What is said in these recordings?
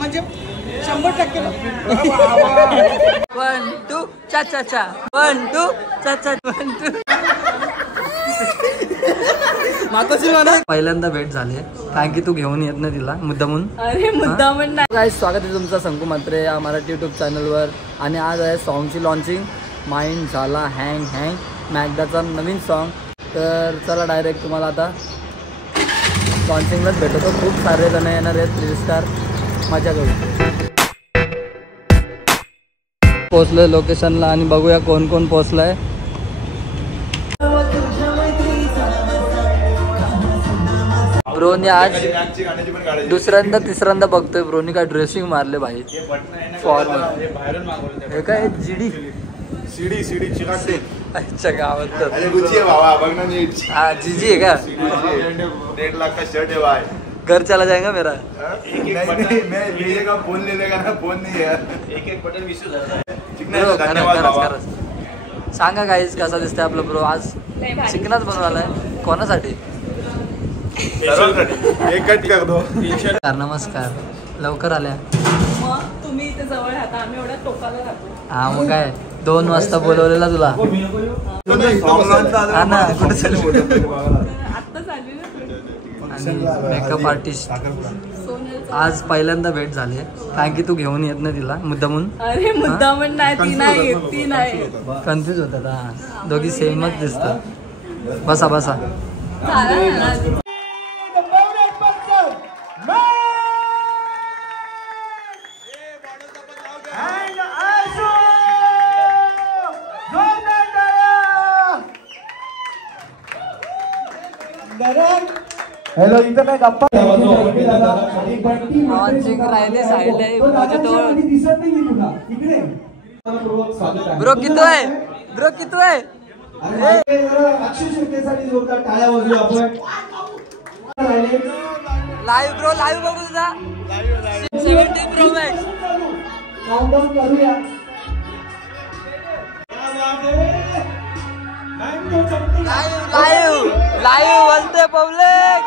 म्हणजे 100%. 1 2 चा चा चा 1 2 चा चा 1 2. पहिल्यांदा भेट झाली कारण की तू घेऊन येत नाही तिला मुद्दामून. अरे मुद्दामून नाही. गाइस स्वागत आहे तुमचं संकू म्हात्रे या मराठी यूट्यूब चॅनलवर. आणि आज आहे सॉन्गची लॉन्चिंग. माइंड झाला हँग हँग मॅगदाचा नवीन सॉन्ग. तर चला डायरेक्ट तुम्हाला आता लॉन्चिंगलाच भेटतो. खूप सारे जण येणार आहेत 3 स्टार. मजा करू. पोचलोय लोकेशनला आणि बघूया कोण कोण पोचलाय. ब्रोनी आज दुसऱ्यांदा तिसऱ्यांदा बघतोय. ब्रोनी काय ड्रेसिंग मारले भाई फॉर्म. हे काय जीडी अच्छा गावात हाँ जीजी है क्या? 1.5 लाख का शर्ट है भाई. घर चला जाएगा मेरा. मैं भेजेगा फोन ले लेगा ना. फोन नहीं है. एक बटन मिस हो जाता है. सांगा गाईज कसा दिसतंय आपलं ब्रो. आज चिकनच बनवायलाय. कोणासाठी? एकच कर दो. नमस्कार लवकर आल्या. मग तुम्ही इथे जवळ राहता आम्ही एवढ्या टोकाला राहतो. हा मग काय 2 वाजता बोलवलेला तुला. हा ना कुठे चालू. आत्ताच आली ना. आणि मेकअप आर्टिस्ट आज पहिल्यांदा भेट झाली कारण की तू घेऊन येत नाही तिला मुद्दामून. अरे मुद्दामून नाही. ती नाही ती नाही. कन्फ्युज होतात. हा दोघी सेमच दिसतात. बसा बसा. हॅलो इथं काय गप्पा लॉन्चिंग राहिले साईडला ब्रो किती आहे. ब्रो किती आहे. लाईव्ह ब्रो लाईव्ह बघू तुझा 17 प्रो मॅक्स. लाईव्ह बोलते पब्लिक.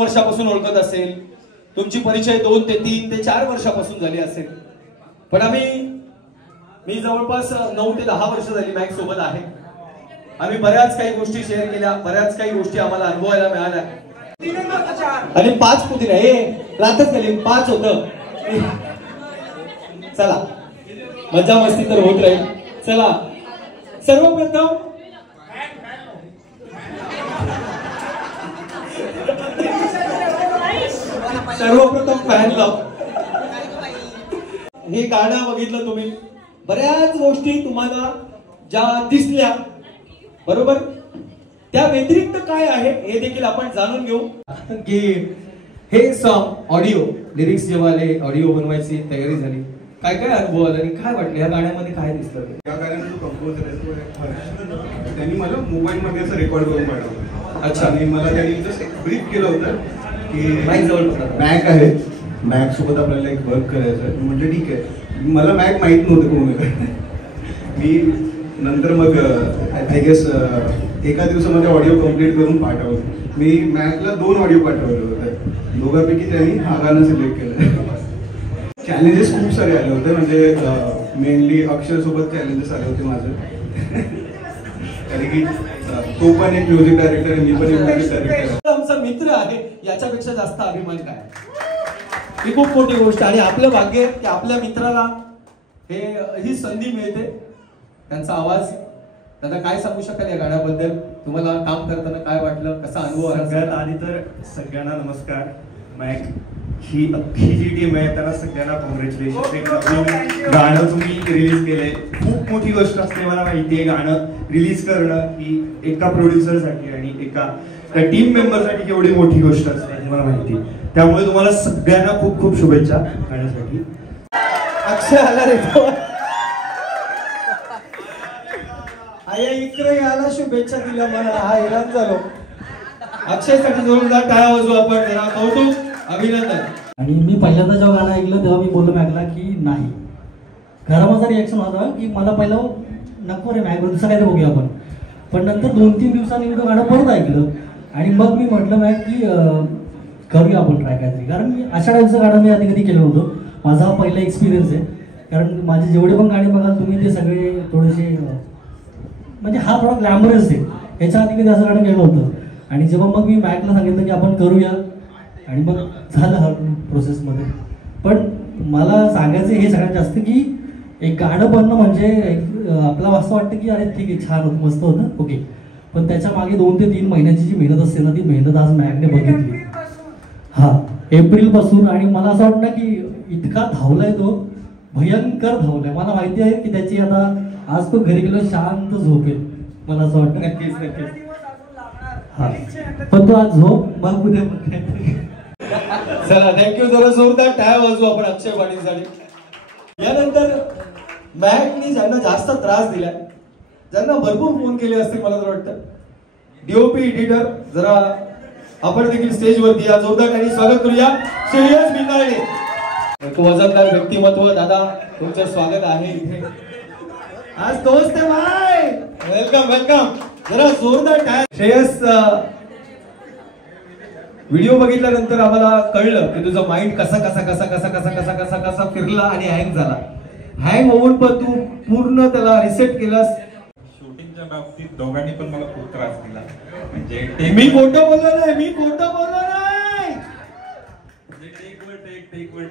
वर्षापासून ओळखत असेल. तुमची परिचय 2 ते 3 ते 4 वर्षापासून झाली असेल. पण मी जवळपास 9 ते 10 वर्ष झाली मॅक्स सोबत आहे. आम्ही बऱ्याच काही गोष्टी शेअर केल्या. बऱ्याच काही गोष्टी आम्हाला अनुभवायला मिळाल्या. आणि 5 कुठे नाही रातच गेली 5 होतं. चला मजा मस्ती तर होत राहील. चला सर्वप्रथम सर्वप्रथम फॅन लाव. हे गाणं बघितलं तुम्ही, बऱ्याच गोष्टी तुम्हाला ज्या दिसल्या बरोबर, त्या व्यतिरिक्त काय आहे हे देखील आपण जाणून घेऊ. की हे सॉन्ग ऑडिओ लिरिक्स जेव्हा आले, ऑडिओ बनवायची तयारी झाली, काय काय अनुभव आला आणि काय वाटलं या गाण्यामध्ये, काय दिसलं? या गाण्याचा जो कंपोजर आहे त्यांनी मला मोबाईलमध्ये असं रेकॉर्ड करून पाठवलं. अच्छा. आणि मला त्यांनी जस्ट एक ब्रीफ केलं होतं की मॅक आहे, मॅक सोबत आपल्याला एक वर्क करायचं आहे. म्हणजे ठीक आहे, मला मॅक माहीत नव्हतं कोण आहे. मी नंतर मग आय गेस एका दिवसामध्ये ऑडिओ कम्प्लीट करून पाठवलं. मी मॅकला 2 ऑडिओ पाठवले होते, दोघांपैकी त्यांनी हा गाणं सिलेक्ट केलं. चॅलेंजेस खूप सारे आले होते, म्हणजे मेनली अक्षरसोबत चॅलेंजेस आले होते माझे. कारण की तो पण एक म्युझिक डायरेक्टर आहे, मी पण एक म्युझिक डायरेक्टर. आमचा मित्र आहे, याच्यापेक्षा जास्त अभिमान काय? ही खूप मोठी गोष्ट आणि आपलं भाग्य की आपल्या मित्राला ही संधी मिळते. त्यांचा आवाज, दादा काय सांगू शकाल या गाण्याबद्दल? तुम्हाला काम करताना काय वाटलं, कसा अनुभव? सगळ्यात आधी तर सगळ्यांना नमस्कार. मॅक ही अख्खी जी टीम आहे त्यांना सगळ्यांना कॉंग्रॅच्युलेशन. एक नवीन गाणं तुम्ही रिलीज केलंय, खूप मोठी गोष्ट असते मला माहिती आहे. गाणं रिलीज करणं ही एका प्रोड्युसरसाठी आणि एका टीम मेंबरसाठी केवढी मोठी गोष्ट असते हे मला माहिती. त्यामुळे तुम्हाला सगळ्यांना खूप खूप शुभेच्छा गाण्यासाठी. अक्षय आला रे तो, इकडे याला शुभेच्छा दिल्या मला, हा हैराण झालो. अक्षयसाठी जोरदार टाळ्या वाजवू आपण, जरा कौतुक, अभिनंदन. आणि मी पहिल्यांदा जेव्हा गाणं ऐकलं तेव्हा मी बोललो मॅकला की नाही. खरा माझा रिॲक्शन होता की मला पहिलं नको रे मॅक, दुसरं काय बघूया आपण. पण नंतर 2-3 दिवसांनी मी तो गाणं परत ऐकलं आणि मग मी म्हटलं मॅक की करूया आपण ट्राय काहीतरी. कारण मी अशा टाईपचं गाणं मी आधी कधी केलं नव्हतं. माझा हा पहिला एक्सपिरियन्स आहे. कारण माझे जेवढे पण गाणे बघाल तुम्ही ते सगळे थोडेसे म्हणजे हा थोडा ग्लॅमरस आहे. याच्या आधी कधी असं गाणं केलं होतं. आणि जेव्हा मग मी मॅकला सांगितलं की आपण करूया आणि मग झालं हा प्रोसेसमध्ये. पण मला सांगायचं हे सगळ्यात जास्त की एक गाणं बनणं म्हणजे आपल्याला असं वाटतं की अरे ठीक आहे, छान होतं, मस्त होतं, ओके. पण त्याच्या मागे 2 ते 3 महिन्याची जी मेहनत असते ना, ती मेहनत आज मॅकने बघितली. हा, एप्रिलपासून. आणि मला असं वाटतं की इतका धावलाय तो, भयंकर धावलाय. मला माहिती आहे की त्याची आता आज तो घरी गेलो शांत झोपेल, मला असं वाटतं. नक्कीच नक्कीच. हा, पण तो आज झोप मग उद्या. चला थँक्यू, जरा जोरदार टाळ्या वाजवू आपण अक्षय पाटीलसाठी. यानंतर मॅकनी ज्यांना जास्त त्रास दिला, ज्यांना भरपूर फोन केले असतील मला तर वाटतं, डीओपी एडिटर, जरा आपण देखील स्टेजवरती या, जोरदार टाळी स्वागत करूया श्रेयस बिनाळे. एक वजनदार व्यक्तिमत्व, दादा तुमचं स्वागत आहे इथे. आज दोस्त आहे भाई, वेलकम वेलकम. जरा जोरदार टाळ्या. श्रेयस, व्हिडिओ बघितल्यानंतर आम्हाला कळलं की तुझं माइंड कसा कसा कसा कसा कसा कसा कसा कसा फिरला आणि हँग झाला. हँग होऊन पण तू पूर्ण त्याला रिसेट केलास. शूटिंगच्या बाबतीत दोघांनी पण मला खूप त्रास दिला. म्हणजे मी खोटं बोललो नाही, मी खोटं बोललो नाही. टेक पण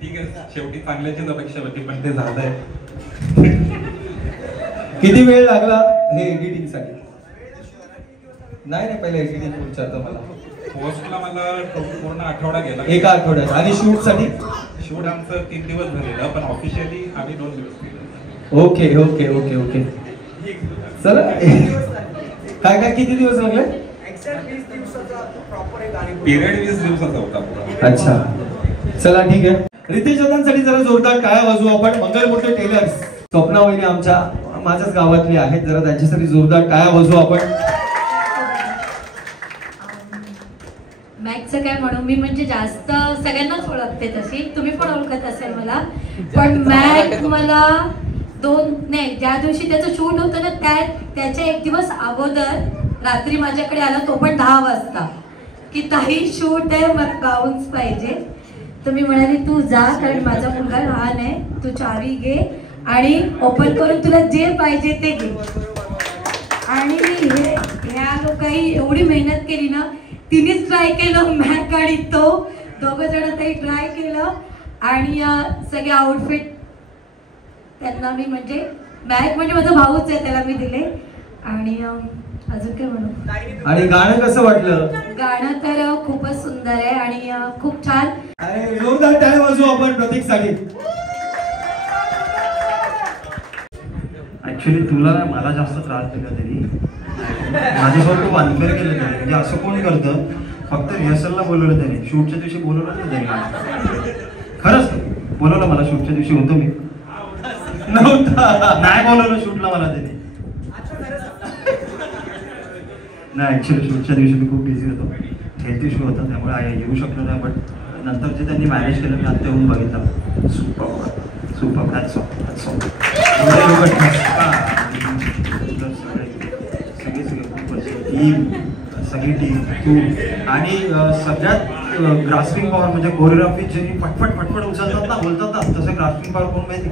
ठीक आहे, शेवटी चांगल्याचीच अपेक्षा होती, पण ते झालंय. किती वेळ लागला हे एडिटिंग साठी? नाही नाही, पहिले एडिटिंग विचारतो मला. पोस्टला मला पूर्ण आठवडा गेला. एका आठवड्यात. आणि शूट साठी? शूट आमचं 3 दिवस झालेलं, पण ऑफिशियली आम्ही 2 दिवस केलं. Okay okay okay okay. चला, काय काय किती दिवस लागले? पिरियड 20 दिवसाचा होता. अच्छा, चला ठीक आहे. रितेश दादांसाठी जरा जोरदार टाळ्या वाजवू आपण. मंगलमूर्ती टेलर्स, स्वप्ना वहिनी आमच्या माझ्याच गावातली आहेत, जरा त्यांच्यासाठी जोरदार टाळ्या वाजवू आपण. मॅकचं काय म्हणू मी, म्हणजे जास्त सगळ्यांनाच ओळखते तशी, तुम्ही पण ओळखत असेल मला. पण मॅक मला ज्या दिवशी त्याचं शूट होतं ना, त्याच्या 1 दिवस अगोदर रात्री माझ्याकडे आला, तो पण 10 वाजता, की ताई शूट आहे, मला गाऊन्स पाहिजे. तर मी म्हणाली तू जा, कारण माझा मुलगा लहान आहे, तू चावी घे आणि ओपन करून तुला जे पाहिजे ते घे. आणि ह्या लोकांनी एवढी मेहनत केली ना, तिनेच ट्राय केलं, मॅक आणि तो दोघं जण तरी ट्राय केलं. आणि सगळे आउटफिट त्यांना मी, म्हणजे मॅक म्हणजे माझा भाऊच आहे, त्याला मी दिले. आणि अजून काय म्हणू. आणि गाणं कसं वाटलं? गाणं तर खूपच सुंदर आहे आणि खूप छान. अरे जोरदार टाळ्या वाजवू आपण प्रतीकसाठी. ऍक्च्युली तुला मला जास्त त्रास दिला तरी माझ्यासोबत खूप अनफेअर केलं त्याने. म्हणजे असं कोण करतं? फक्त रिहर्सलला बोलवलं त्याने, शूटच्या दिवशी बोलवलं नाही त्याने. खरंच बोलवलं मला, शूटच्या दिवशी होतो मी, नव्हता नाही बोलवलं शूटला मला त्याने. नाही ऍक्च्युली शूटच्या दिवशी मी खूप बिझी होतो, हेल्थ इश्यू होता त्यामुळे येऊ शकलो नाही. बट नंतर जे त्यांनी मॅनेज केलं मी आत्ता येऊन बघितलं. Super hats off. सगळी टीम तू आणि सगळ्यात ग्रास्पिंग पॉवर म्हणजे कोरिओग्राफी जे फटफट उचलतात ना, बोलतात ना, तसं ग्रास्पिंग पॉवर कोण माहिती?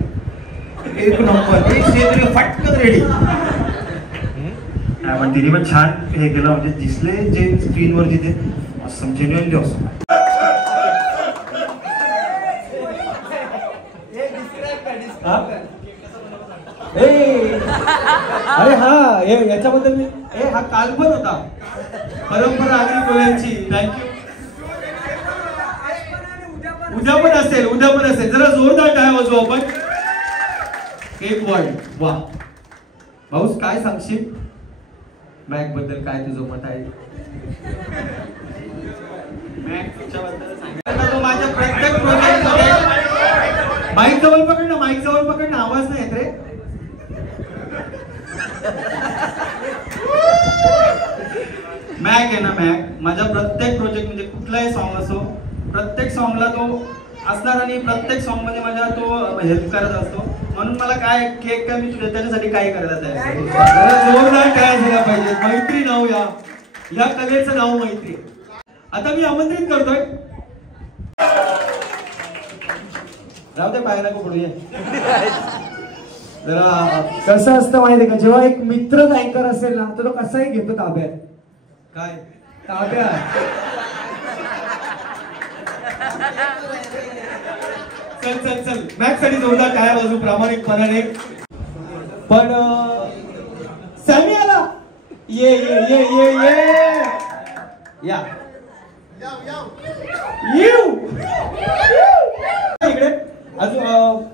एक नंबर, एक शेतरी फटकन रेडी. पण तिने पण छान हे केलं, म्हणजे दिसले जे स्क्रीनवर जिथे असं जेन्युअनली असं. अरे हा याच्याबद्दल मी हा काल पण होता परंपरा आगरी कोल्यांची. थँक्यू. उद्या पण असेल. जरा जोरदार टाळ्या वाजवू आपण. एक वर्ड वा. भाऊस काय सांगशील मॅक बद्दल? काय तुझं मत आहे? मॅकच्या बद्दल सांगितलं माझ्या प्रत्येक प्रोजेक्ट. माईक जवळ पकड ना, आवाज नाही येत रे. मॅक आहे ना, मॅक माझ्या प्रत्येक प्रोजेक्ट म्हणजे कुठलाही सॉन्ग असो, प्रत्येक सॉन्गला तो असणार आणि प्रत्येक सॉन्ग मध्ये माझ्या तो हेल्प करत असतो. म्हणून मला काय केक काय मी त्याच्यासाठी काय करायला तयार. जोरदार काय झाला पाहिजे. मैत्री नाव या कलेचं नाव मैत्री. आता मी आमंत्रित करतोय. राहू दे पाहायला को पडूया. जरा कसं असतं माहिती का, जेव्हा एक मित्र अँकर असेल ना तर तो कसाही घेतो ताब्यात. काय ताब्यात? चल मॅक्स साठी जोरदार टाळ्या वाजवू प्रामाणिकपणाने. पण सॅमी आला. ये या इकडे. अजून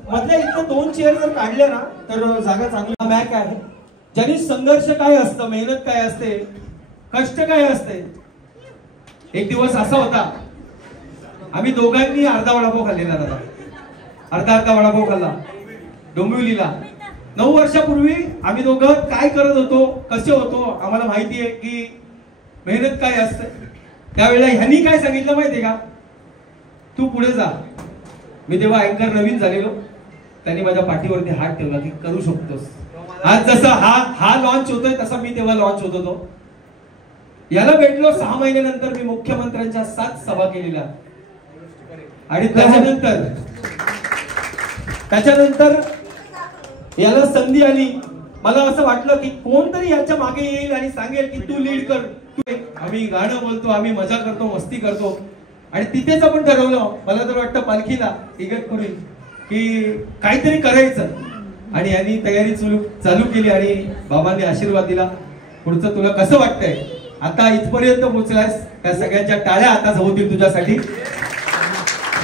मधल्या इथं 2 चेअर जर काढल्या ना तर जागा चांगला. मॅक आहे ज्यांनी संघर्ष काय असतं, मेहनत काय असते, कष्ट काय असते. एक दिवस असा होता, आम्ही दोघांनी अर्धा वडापाव खाल्लेला दादा. अर्धा वडापाव खाल्ला डोंबिवलीला. 9 वर्षापूर्वी आम्ही दोघं काय करत होतो, कसे होतो आम्हाला माहिती आहे की मेहनत काय असते. त्यावेळेला ह्यांनी काय सांगितलं माहितीये का, तू पुढे जा. मी तेव्हा अँकर नवीन झालेलो. त्यांनी माझ्या पाठीवरती हात ठेवला की करू शकतोस. आज जसं हा लॉन्च होतोय तसा मी तेव्हा लॉन्च होत होतो. याला भेटलो 6 महिन्यानंतर. मी मुख्यमंत्र्यांच्या 7 सभा केलेल्या आणि त्याच्यानंतर याला संधी आली. मला असं वाटलं की कोणतरी याच्या मागे येईल आणि सांगेल की तू लीड कर. आम्ही गाणं बोलतो, आम्ही मजा करतो, मस्ती करतो. आणि तिथेच आपण ठरवलं, मला तर वाटतं पालखीला इगतपुरी, की काहीतरी करायचं. आणि यांनी तयारी चालू केली आणि बाबांनी आशीर्वाद दिला. पुढचं तुला कसं वाटतंय? आता इथपर्यंत पोहोचलास, त्या सगळ्यांच्या टाळ्या आता होतील तुझ्यासाठी.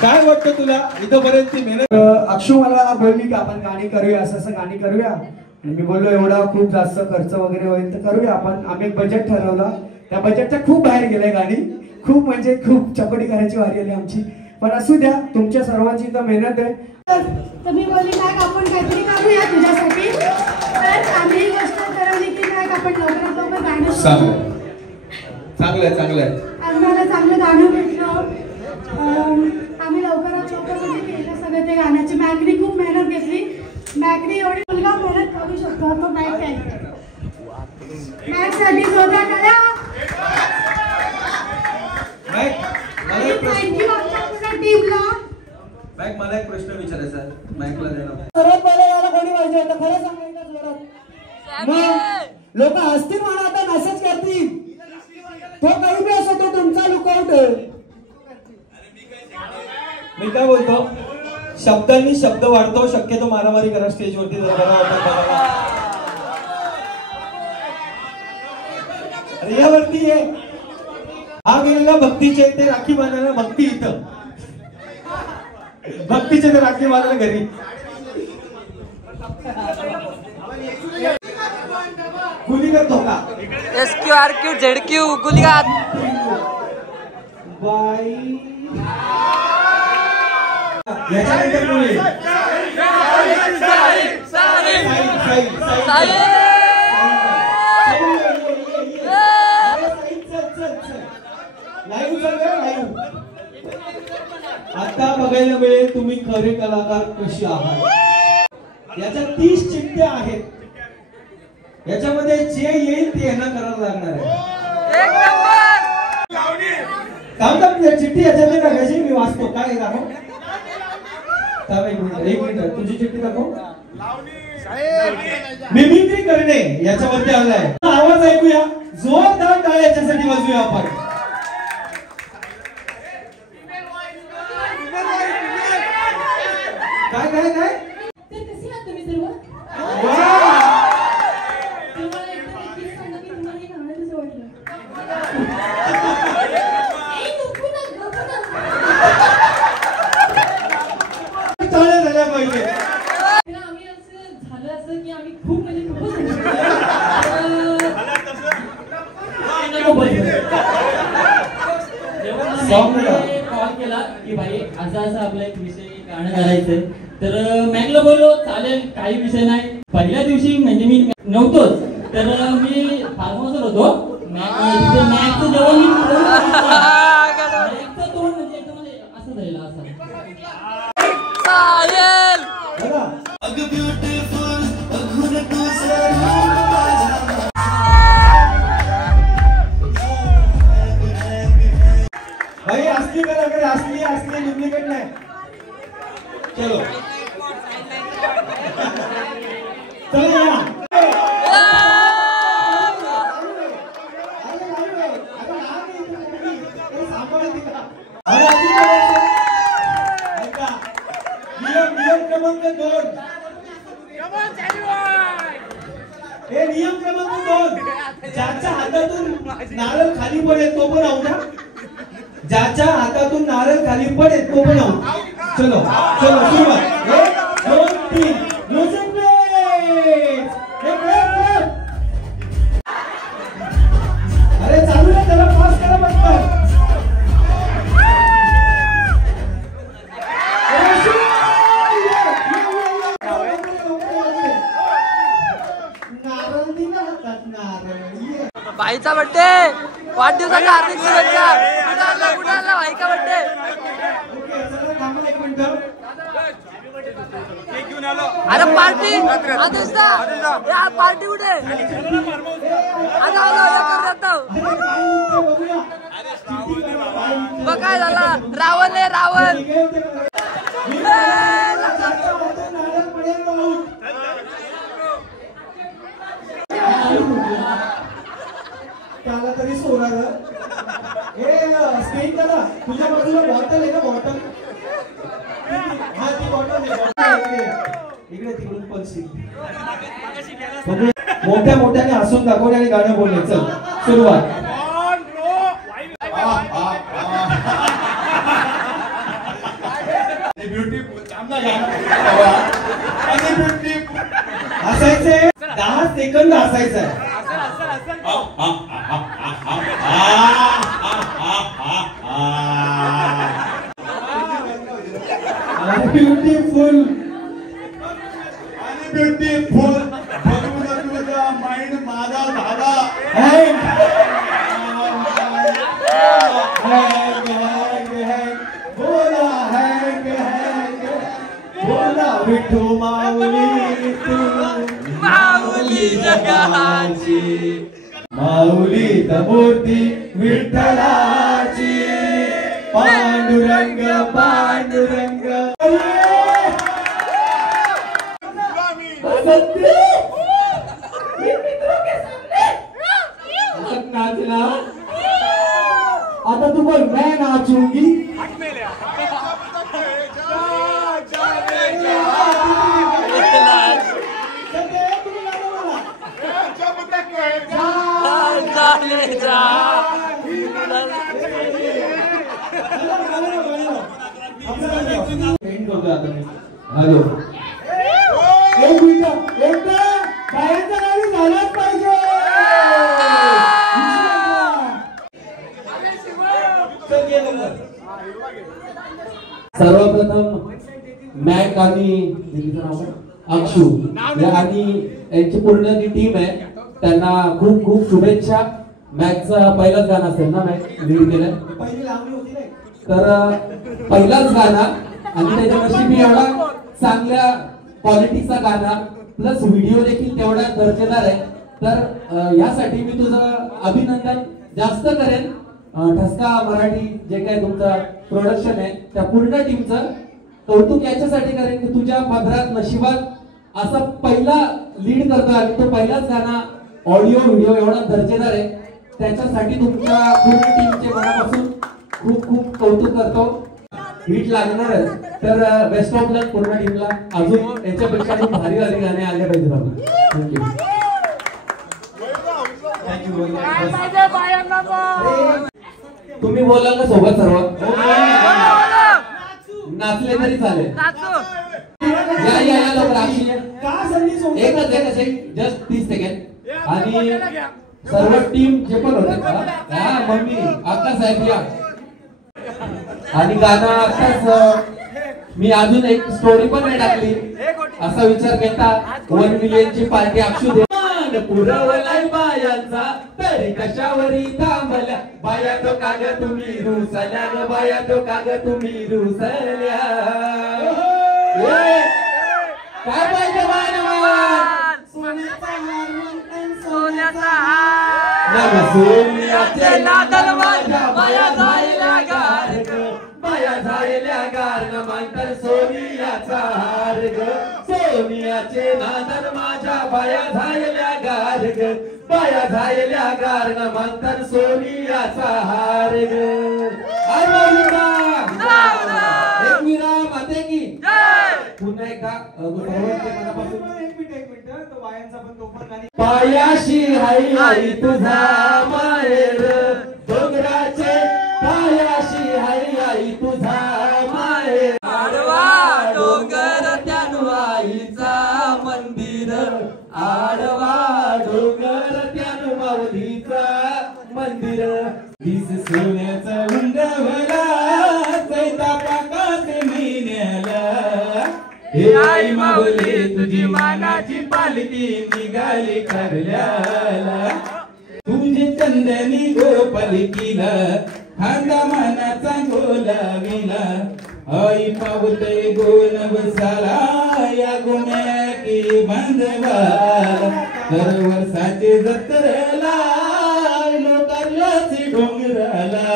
काय वाटतं तुला इथपर्यंत मेहनत? अक्षू मला बोलली की आपण गाणी करूया, असं गाणी करूया. आणि मी बोललो एवढा खूप जास्त खर्च वगैरे होईल तर करूया आपण. आम्ही एक बजेट ठरवला, त्या बजेटच्या खूप बाहेर गेले गाणी. खूप म्हणजे खूप चकोटी करायची वारी आली आमची. पण असू द्या, तुमच्या सर्वांची तर मेहनत आहे. तर मी बोलली नाही आपण काहीतरी करूया तुझ्यासाठी. तर आम्ही ही गोष्ट ठरवली की नाही आपण लवकरात लवकर गाणं. चांगलं आहे. आम्हाला चांगलं गाणं भेटलं. आम्ही लवकरात लवकर म्हणजे केलं सगळं ते गाण्याची. मॅकनी खूप मेहनत घेतली. मॅकनी एवढी मुलगा मेहनत करू शकतो तो मॅक काय. मॅकसाठी जोरदार टाळ्या. थँक्यू आमच्या पूर्ण टीमला. मॅक मला एक प्रश्न विचारायचा आहे मॅकला देणार. सर्वात पहिले याला कोणी पाहिजे होतं खरं सांगायचं जोरात. मग लोक हसतील म्हणा, आता मेसेज करतील. तो काही बी असो तो तुमचा लुकआउट आहे. मी काय बोलतो, शब्दांनी शब्द वाढतो. शक्यतो मारामारी करा स्टेजवरती. यावरती आहे हा गेलेला भक्तीच्या इथे राखी बांधायला. भक्ती इथं भक्तीच्या इथे राखी बांधायला घरी. गुलीगत धोका SQRQ ZQ गुलीगत बाई. याच्यानंतर कोणी आता बघायला मिळेल तुम्ही खरे कलाकार कसे आहात. याच्या 30 चिठ्ठ्या आहेत. याच्यामध्ये जे येईल ते यांना करायला लागणार आहे. चिठ्ठी याच्यामध्ये टाकायची. मी वाचतो काय दाखव. एक मिनिट तुझी चिठ्ठी दाखव. मिमिक्री करणे याच्यावरती आलाय. आवाज ऐकूया. जोरदार टाळ्या याच्यासाठी वाजूया आपण. काय काय काय कसे आहात तुम्ही सर्व? तुम्हाला एकदम एक किस सांगा की तुम्हाला हे गाणं कसं वाटलं? टाळ्या झाल्या पाहिजे. आम्ही असं झालं असं की आम्ही खूप म्हणजे खूपच कॉल केला की भाई असं असं आपला एक विषय गाणं करायचंय. तर मॅकला बोललो चालेल काही विषय नाही. पहिल्या दिवशी म्हणजे मी नव्हतोच तर मी फार्म हाऊसवर होतो. मॅकचं जेव्हा मी तोंड म्हणजे एकदम असं झालेलं असं भाई असली कलाकार असली असली डुप्लिकेट नाही. चलो चलो या नियम क्रमांक 2. हे नियम क्रमांक 2. ज्याच्या हातातून नारळ खाली पडेल तो पण आऊ ना. ज्याच्या हातातून नारळ खाली पडेल तो पण आऊ. चलो चलो सुरुवात. 1 2 3 म्युझिक प्लीज. अरे चालू ना त्याला पास करा पटकन. भाईचा बर्थडे वाढदिवसाच्या हार्दिक शुभेच्छा. कुणाला भाईचा बर्थडे. अरे पार्टी आदेश ना पार्टी कुठे बघ काय झाला. रावण आहे रावण. त्याला तरी सोडायला. हे स्क्रीन दादा तुझ्या बाजूला बॉटल आहे ना. बॉटल हा ती बॉटल इकडे तिकडून पलशी. मोठ्या मोठ्याने हसून दाखवणे आणि गाणं बोलणे. चल सुरुवात. हसायचे 10 सेकंद हसायचं. Beautiful beautiful. तुझा माइंड माझा झाला. बोला हँग हँग बोला विठू माऊली तू माऊली जगाची. माऊली मूर्ती विठ्ठलाची. पांडुरंग पांडुरंग. नाचला आता तू बोल मैं नाचूंगी. चालेल हॅलो एक मिनिट एकदा बायांचा गाडी झालाच पाहिजे. सर्वप्रथम मॅक आणि अक्षू आणि यांची पूर्ण जी टीम आहे त्यांना खूप खूप शुभेच्छा. मॅकचा पहिलाच गाणं असेल ना मॅक लीड केलं तर पहिलाच गाणं आणि त्याच्या नशिबी एवढा चांगल्या क्वालिटीचा गाणं प्लस व्हिडिओ देखील तेवढा दर्जेदार आहे. तर यासाठी मी तुझं अभिनंदन जास्त करेन. ठसका मराठी जे काय तुमचं प्रोडक्शन आहे त्या पूर्ण टीमचं कौतुक याच्यासाठी करेन की तुझ्या पदरात नशिबात असा पहिला लीड करतो आणि तो पहिलाच गाणं ऑडिओ व्हिडिओ एवढा दर्जेदार आहे. त्याच्यासाठी तुमच्या पूर्ण टीमचे मनापासून खूप खूप कौतुक करतो. हिट लागणार आहे तर बेस्ट ऑफ लक पूर्ण टीमला. अजून याच्यापेक्षा खूप भारी भारी गाणे आले पाहिजे बाबा. थँक्यू. तुम्ही बोलाल ना सोबत सर्व नाचले तरी चालेल. या या या लवकर एकच जस्ट 30 सेकंड आणि सर्व टीम जे पण होते मम्मी आत्ता साहेब या आणि गाणं आत्ताच मी अजून एक स्टोरी पण नाही टाकली. असा विचार केला 1 मिलियनची पार्टी अक्षू दे पुरवलाय बायांचा तरी कशावरी थांबल्या बाया तो काग तुम्ही रुसल्या ग बाया तो काग तुम्ही रुसल्या. काय पाहिजे सोन्याचे नादल माझ्या बाया जायल्या गार ग बाया जायल्या गार न मांतर सोनियाचा हार ग सोनियाचे नादल माझ्या बाया जायल्या गार ग बाया जायल्या गार न मांतर सोनियाचा हार ग. एक मीरा माते की पुन्हा एकदा पायाशी हाई आई तुझा माहेर डोंगराचे पायाशी हाई आई तुझा माहेर आडवा डोंगर त्यानु आईचा मंदिर आडवा डोंगर त्यानु माऊलीचा मंदिर. दिस सोन्याचा उंडवला चैता पाकाचे महिन्याला हे आई माऊली तुझी मानाची पालखी निघाली करल्याला तुझी चंदनी गोपालकीला खांदा मानाचा गोलावीला आई पावते गोन बसाला या गोम्याकी बांधवाला तर वर्षाचे जत्रेला लोकांलाच डोंगराला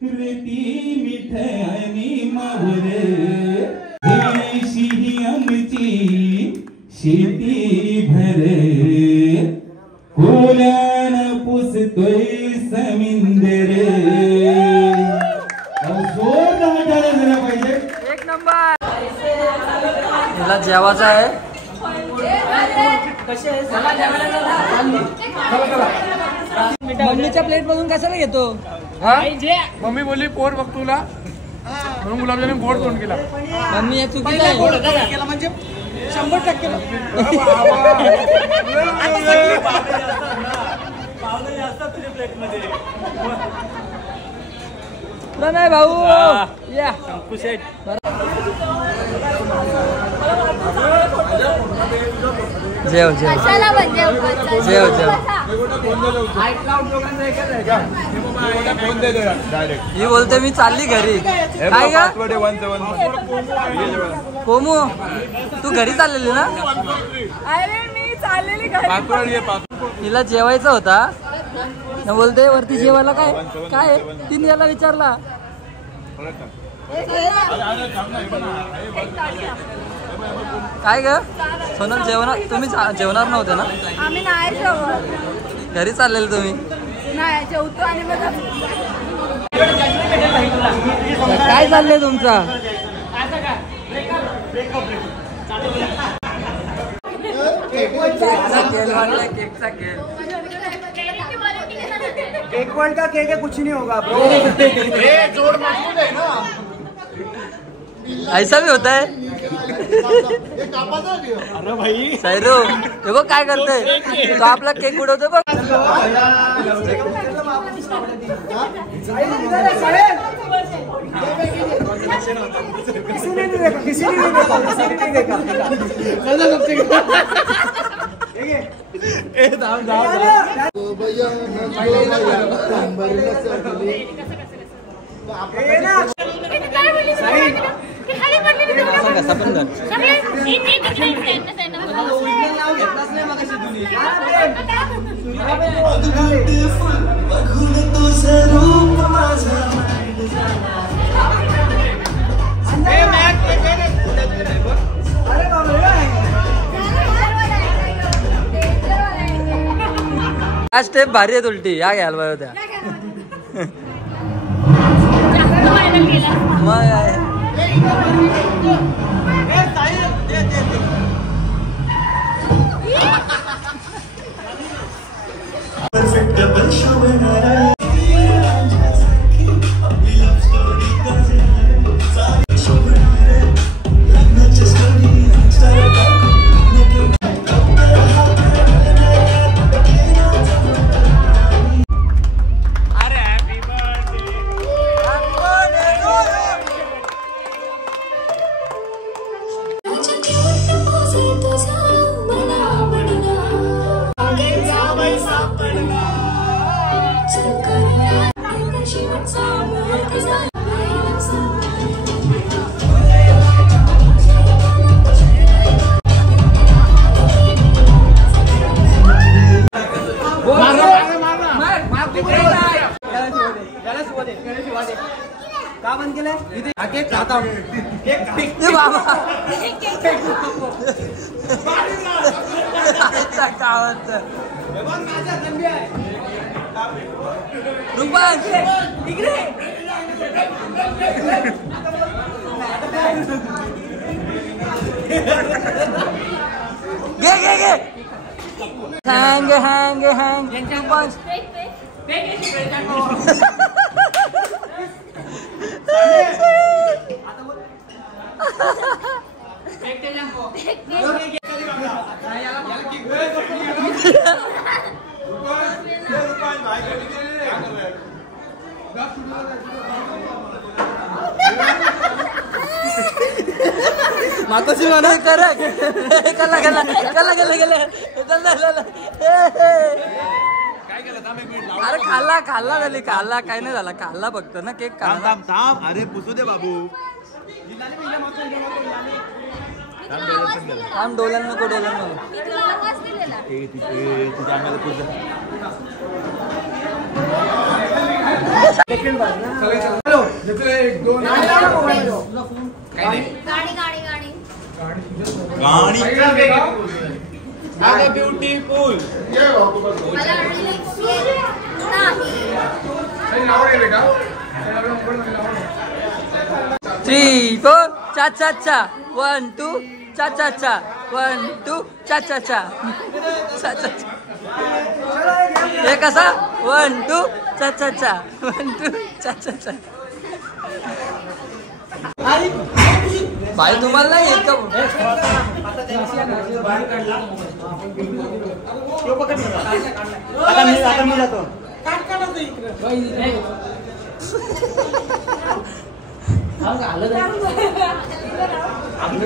रेती मिठाई मावरे देशी आमची शेती भरे कोल्यान पुसतोय समिंदर. जोरदार टाळ्या झाल्या पाहिजे. एक नंबर. तिला जेवायचं आहे. मम्मीच्या प्लेट मधून कशाला घेतो. मम्मी बोलली पोर बघ तुला म्हणून गुलाबजामुन गोड तोंड केला. मम्मी या चुकीचं आहे म्हणजे 100% नाही भाऊ या जेव जेव जेव जेव. ही बोलते मी चालली घरी. काय का कोमू तू घरी चाललेली ना. अरे मी चाललेली घरी. तिला जेवायचं होता न बोलते वरती जेवायला काय काय तिने याला विचारला. काय ग सोनल जेवणार तुम्ही जेवणार नव्हते ना. आम्ही नाही जेवत. घरी चाललेले तुम्ही. नाही जेवतो आणि मग काय चाललंय तुमचा? केकचा खेळ केक वर्ल्ड का केक है, कुछ नहीं होगा ब्रो। जोड़ मजबूत है ना, ऐसा भी होता है। अरे भाई सैरू देखो काय करतोय तो, आपला केक उडवतो बघ। किसी ने नहीं देखा। हा स्टेप भारी आहे उलटी, या घ्यायला पाहिजे होत्या। का बंद केलंय? केक खाता हँग हँग हँग मातोश्री म्हणा करा कला कला कला कला गेले अरे खाल्ला खाल्ला झाली खाल्ला काय नाही झाला खाल्ला फक्त ना केक खाल्ला। अरे पुसू दे बाबू, थांब डोलन नको डोलन नको ब्यूटीफुल 3 4 चा चा चा 1 2 चा चा चा 1 2 चा चा चा चा चा हे कसा 1 2 चा चा चा 1 2 चा चा चा। भाई तुम्हाला नाही येत का? आता मी जातो।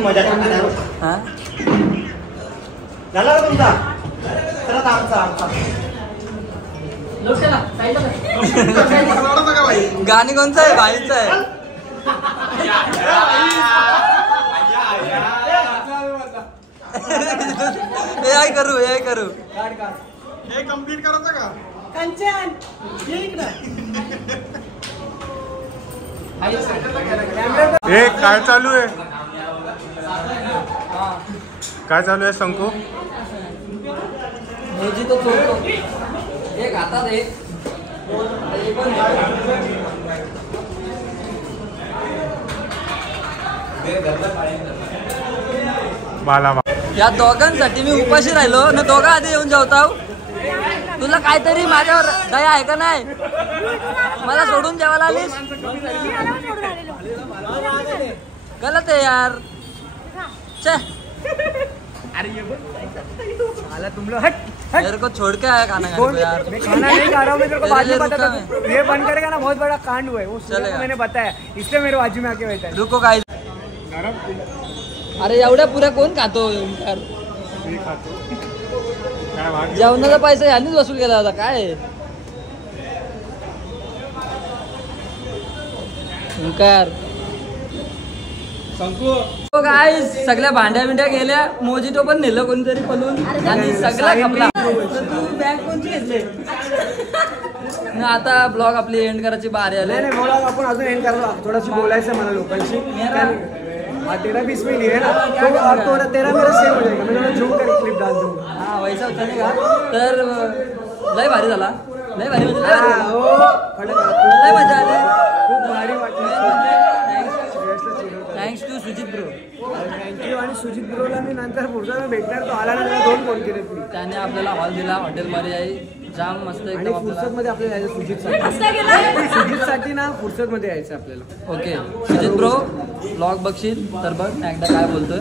मजा झाला का तुमचा? चला आमचा गाणी कोणचं आहे? भाईचं आहे। हे करू हे करू हे कंप्लीट करायचं का? कंचन ये इकडं। हे काय चालू आहे? काय चालू आहे शंकू? जी तो चोरतो एक हातात एक या दोघांसाठी मी उपाशी राहिलो ना, दोघा आधी येऊन जेवताव. तुला काहीतरी माझ्यावर दया आहे का नाही? मला सोडून जेवायला आलीस? गलत आहे यार. तुम लोग हट मेरे को छोड़ के आया खाना खाने को यार. खाना नहीं खा रहा हूँ, मेरे को बाद में पता था ये बंद करेगा ना, बहुत बड़ा कांड हुआ है वो मैंने बताया, इसलिए मेरे बाजू में आके बैठा है. रुको काय. अरे एवढ्या पुऱ्या कोण खातो यार? जेवणाचा पैसा यांनीच वसूल केला होता काय? ओंकार काय सगळ्या भांड्या बिंड्या गेल्या, मोजिटो पण नेलं कोणीतरी पलून आणि सगळा खपला. तू बॅग कोणची घेतली? आता ब्लॉग आपली एंड करायची बारी आली. नाही ब्लॉग आपण अजून एंड करतो. थोडंसं बोलायचं मला लोकांशी. 13-20 में लिए ना तो अब थोड़ा 13 मेरा सेव हो जाएगा. मैं झूम कर क्लिप डाल दूंगा. हाँ वैसा होता नहीं का. तर लय भारी झाला. लय भारी म्हणजे लय मजा आली. खूप भारी वाटलं. Thanks to Sujit bro. Thank you. आणि सुजित ब्रोला मी नंतर पुढचा भेटणार, तो आला ना, 2 फोन केले मी. त्याने आपल्याला हॉल दिला हॉटेलमध्ये आहे. जाम मस्त एकदम. फुर्सत मध्ये आपल्याला यायचं सुजितसाठी ना, फुर्सत मध्ये यायचं आपल्याला. ओके सुजित ब्रो ब्लॉग बघशील तर बघ एकदा काय बोलतोय.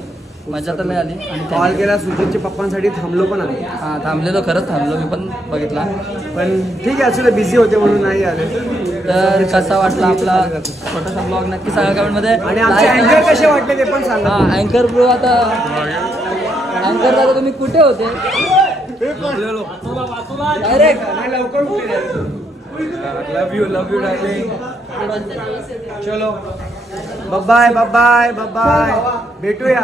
मजा तर नाही आली. आणि कॉल केला सुजितच्या पप्पांसाठी, थांबलो पण आम्ही. हां थांबलेलो, खरंच थांबलो. मी पण बघितला, पण ठीक आहे असं बिझी होते म्हणून नाही आले. तर कसा वाटला आपला छोटासा ब्लॉग नक्की सांगा कमेंटमध्ये. आणि आमचे अँकर कसे वाटले ते पण सांगा. हां अँकर ब्रो. आता अँकर दादा तुम्ही कुठे होते? Direct love you darling. चलो बाय बाय बाय बाय, भेटूया.